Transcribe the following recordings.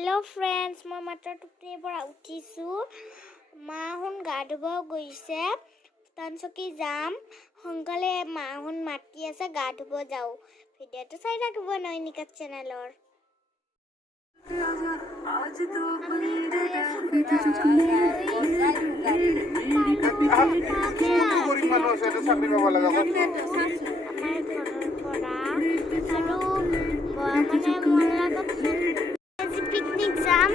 hello friends मैं मात्र टुपनिर পৰা উঠিছো মাহুন গা ধুব গৈছে তানচকি যাম সংকালে মাহুন মাতি আছে গা ধুব যাও ভিডিওটো চাই থাকিব নয়নিকা চ্যানেলৰ आज तो पिकनिक जाम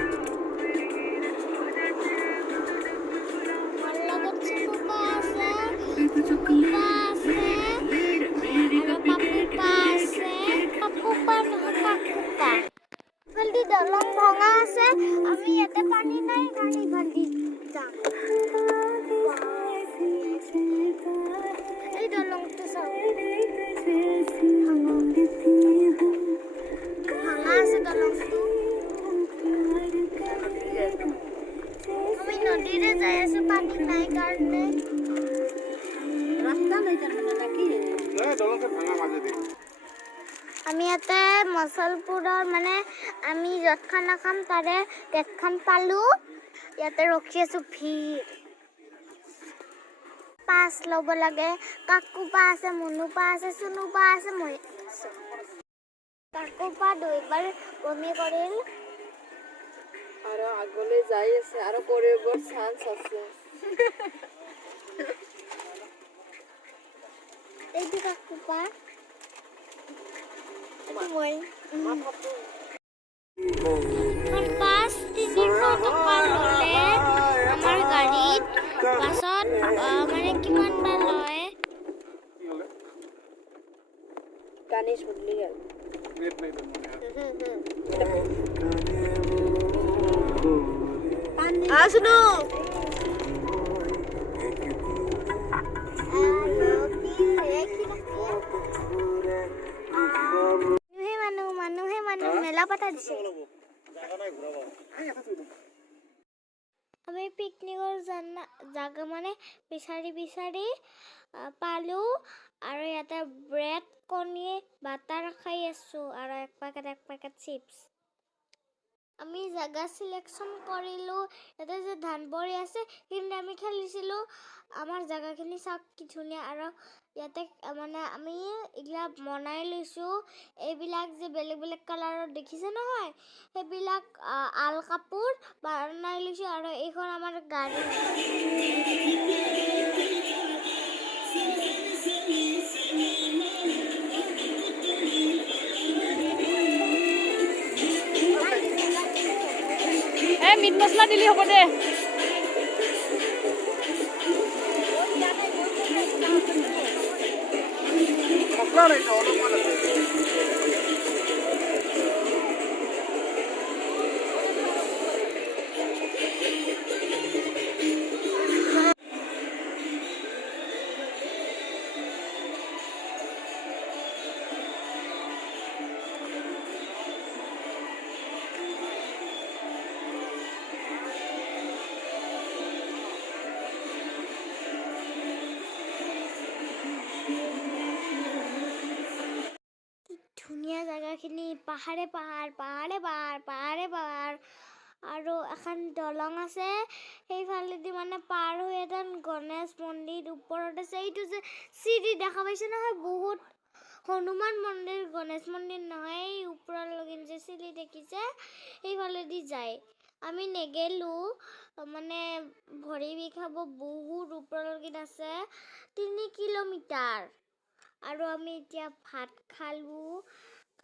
দলং ভঙা আছে আমি ইয়াতে পানী নাই গাড়ী ভান্দি যাম এই দলংটো চাও ভাঙা আছে দলংটো আমি নদীৰে যাই আছো পানী নাই কাৰণে ৰাস্তা নাই তাৰমানে নাকি দলংটো ভাঙা মাজেদি আমি ইয়াতে মছলপুৰৰ মানে আমি য'ত খানা খাম তাৰে গেটখন পালো ইয়াতে ৰখি আছো ভিৰ পাছ ল'ব লাগে কাকুপা আছে মুনুপা আছে সুনুপা আছে মই কাকুপা দুইবাৰ বমি কৰিল আৰু আগলৈ যাই আছে আৰু কৰিবৰ চান্স আছে এইটো কাকুপা মই পাঁচ 300 টকা ল'লে আমাৰ গাড়ীত পাছত মানে কিমান বা লয় গানিশ বদলি গেল শুনো মেলা পাতা দিছে আমি পিকনিকৰ জাগা মানে বিচাৰি পালো আৰু ইয়াতে ব্ৰেড কণী বাটাৰ খাই আছো আৰু এক পেকেট চিপছ আমি জাগা সিলেকশন কৰিলো ইয়াতে যে ধানবৰী আছে কিন্তু আমি খেলিছিলো আমাৰ জাগাখিনি চাওক কি ধুনীয়া আৰু ইয়াতে মানে আমি ইগলা বনাই লৈছো এইবিলাক যে বেলেগ কালাৰৰ দেখিছে নহয় সেইবিলাক আল কাপোৰ বনাই লৈছো আৰু এইখন আমাৰ গাড়ী মিট মছলা দিলি হ'ব দে মছলা নাই অলপমান আছে ধুনীয়া জাগাখিনি পাহাৰে পাহাৰ আৰু এখন দলং আছে সেইফালেদি মানে পাৰ হৈ এজন গণেশ মন্দিৰ ওপৰত আছে এইটো যে চিৰি দেখা পাইছে নহয় বহুত হনুমান মন্দিৰ গণেশ মন্দিৰ নহয় এই ওপৰলৈকে যে চিৰি দেখিছে সেইফালেদি যায় আমি নেগেলো মানে ভৰি বিষাব বহুত ওপৰলৈকে আছে 3 কিলোমিটাৰ আৰু আমি এতিয়া ভাত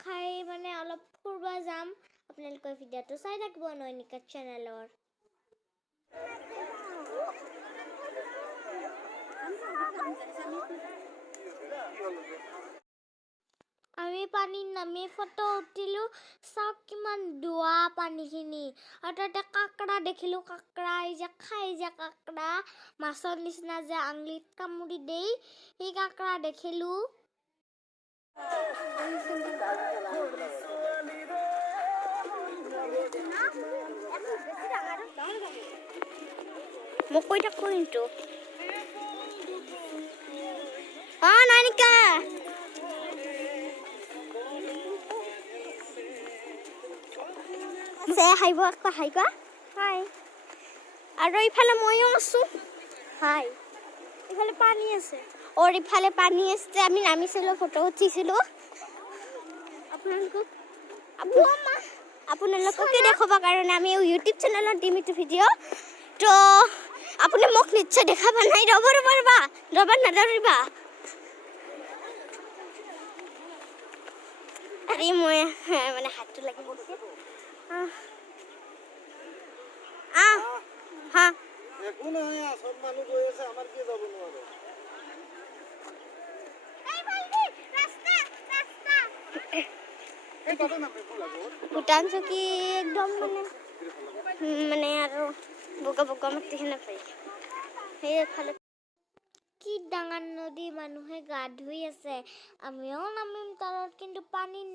খাই মানে অলপ ফুৰব যাম আপোনালোকৰ ভিডিওটো চাই থাকিব নয়নিকা চ্যানেলৰ আমি পানীত নামি ফটো উঠিলো চাওক কিমান দুৱা পানীখিনি আৰু তাতে কাকড়া দেখিলো কাকড়া এই যে খাই যে কাকড়া মাছৰ নিচিনা যে আঙুলিত কামুৰি দেই সেই কাকড়া দেখিলো মই কৈ থাকো কিন্তু নয়নিকা আছে হাই কোৱা হাই আৰু ইফালে ময়ো আছোঁ হাই ইফালে পানী আছে আৰু ইফালে পানী আছে আমি নামিছিলোঁ ফটো উঠিছিলোঁ আপোনালোককে দেখাবৰ কাৰণে আমি ইউটিউব চেনেলত দিম এইটো ভিডিঅ' তো আপুনি মোক নিশ্চয় দেখা পোৱা নাই ৰ'বা নদৌৰিবা আৰে মই মানে হাতটো লাগি গৈছে হা একো নহয় সব মানুহ গৈ আছে আমাৰ কি যাব নোৱাৰে এই তাতে নামে ভূটান চকী একদম মানে আৰু বগা মাটি নাপায় সেইফালে কি ডাঙৰ নদী মানুহে গা ধুই আছে আমিও নামিম তলত কিন্তু পানীত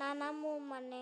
নানামো মানে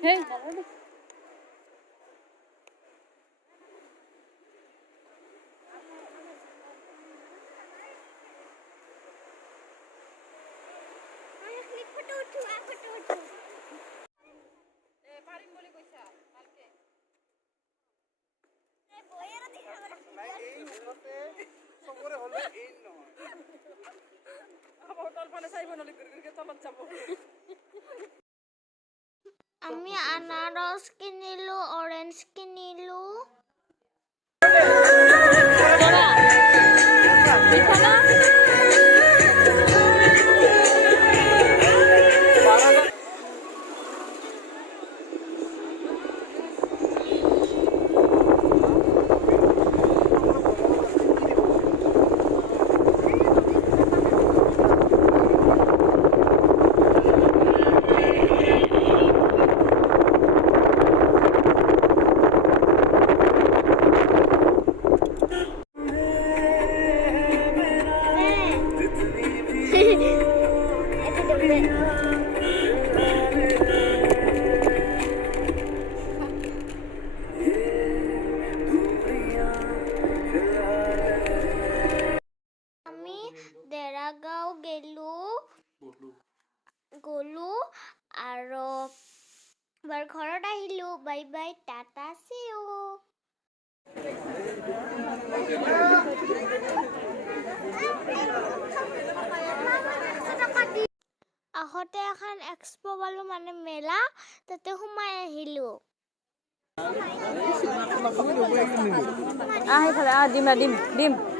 Hey, চবৰে হ'লে এই নহয় আমি আনাৰস কিনিলোঁ অৰেঞ্জ কিনিলোঁ আমি দেৰাগাঁও গ'লো আৰু ঘৰত আহিলোঁ বাই বাই টাটা চিউ আহোঁতে এখন এক্সপো পালোঁ মানে মেলা তাতে সোমাই আহিলোঁ সেইফালে দিম